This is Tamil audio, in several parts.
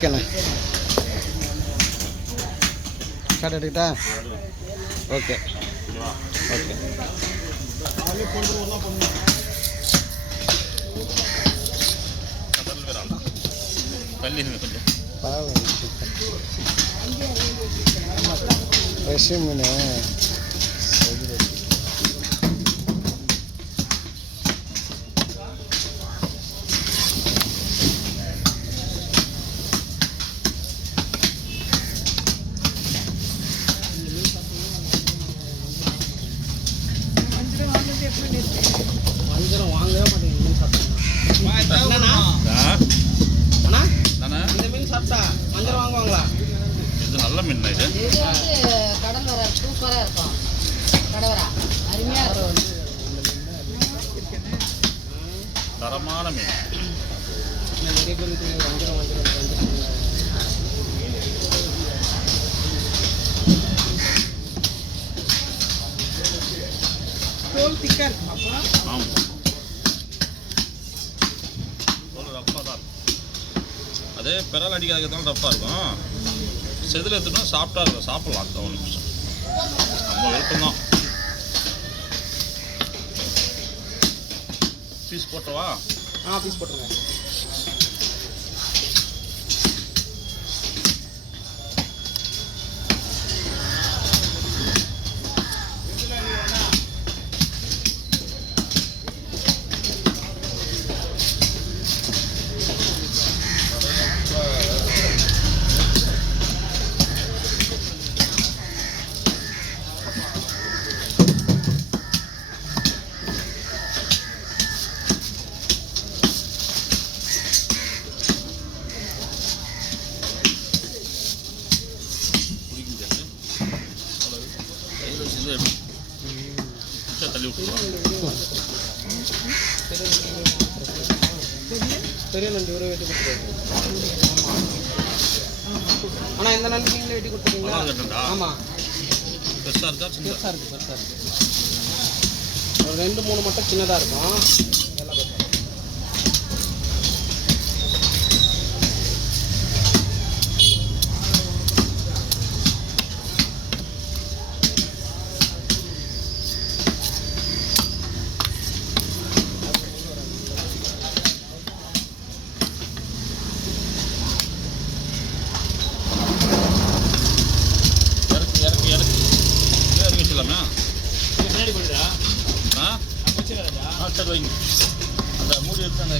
ஓகேண்ணா ஸ்டார்ட் எடுக்கிட்டா ஓகே ஓகே ஃப்ரெஷ் மீன் வஞ்சரம் வாங்கவே மாட்டேங்குது மீன் சாப்பிட்டா இந்த மீன் சாப்பிட்டா வஞ்சரம் வாங்குவாங்களா? இது நல்ல மீன் இது கடல் வர சூப்பராக இருக்கும். கடவரா அருமையாக இருக்கும். தரமான மீன். நிறைய பேருக்கு வஞ்சரம் தோல் திக்கா இருக்கும். ஆமாம், தோல் ரஃப்பாக தான் இருக்கும். அதே பெறால் அடிக்காததான் ரஃப்பாக இருக்கும். செதில் எடுத்துட்டோம் சாப்பிட்டா இருக்கும், சாப்பிட்லாம். அடுத்த ஒரு நிமிஷம் நம்ம விருப்பம்தான். பீஸ் போட்டவா? பீஸ் போட்டுருங்க. தள்ளி விட்டுருவோம். பெரிய நண்டு ஒரு வெட்டி கொடுத்துருவோம். ஆனால் இந்த நண்டு நீங்களே வெட்டி கொடுத்துருவீங்களா? ஆமாம், பெருசாக இருக்கா? பெருசாக இருக்குது. பெருசாக இருக்குது. ஒரு 2-3 மட்டும் சின்னதாக இருக்கும். எல்லாம் பின்னாடி போடுதா? சரி வைங்க. அந்த மூடி எடுத்து அந்த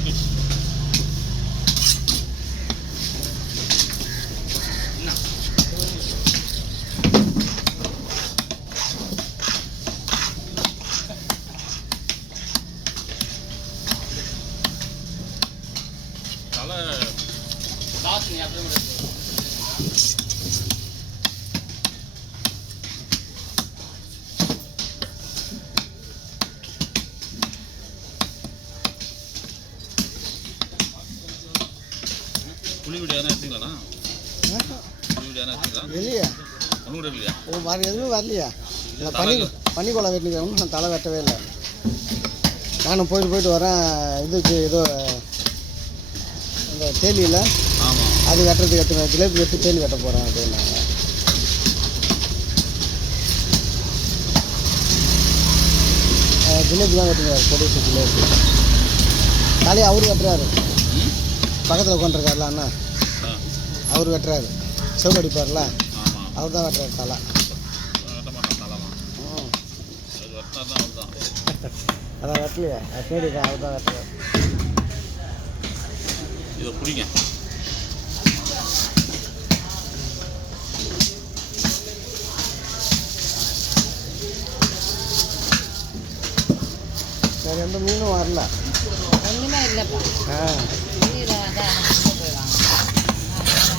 தலை காசு நீ அப்படியே புளி வீடு எதனா எடுத்தீங்களாண்ணா? புளி வீடு எதனா எடுத்தீங்களா? இல்லையா? ஒன்றும் கூட இல்லையா? எதுவும் வரலையா? இல்லை, பனிக்கொலை வெட்டிக்கிறோம். நான் தலை வெட்டவே இல்லை. நானும் போயிட்டு வரேன். இதுக்கு ஏதோ இந்த தேலியில் ஆமாம், அது வெட்டுறதுக்கு எடுத்து ஜிலேபி வெட்டி தேலி வெட்ட போகிறேன் அப்படின்னாங்க. ஜிலேபி தான் வெட்டுறாரு, பொடிசு ஜிலேபி. தலையை அவரு வெட்டுறாரு. பக்கத்தில் உட்காந்துருக்காருல அண்ணா, அவர் வெட்டுறாரு. செவ் அடிப்பார்ல, அவர் தான் வெட்டுறாரு தலை. அதான் வெட்டலையா? தேடி தான் அவர் தான் வெட்டுறாரு. இதை பிடிங்க. வேறு எந்த மீனும் வரல. ஒன்றுமே இல்லைப்பா. ஆ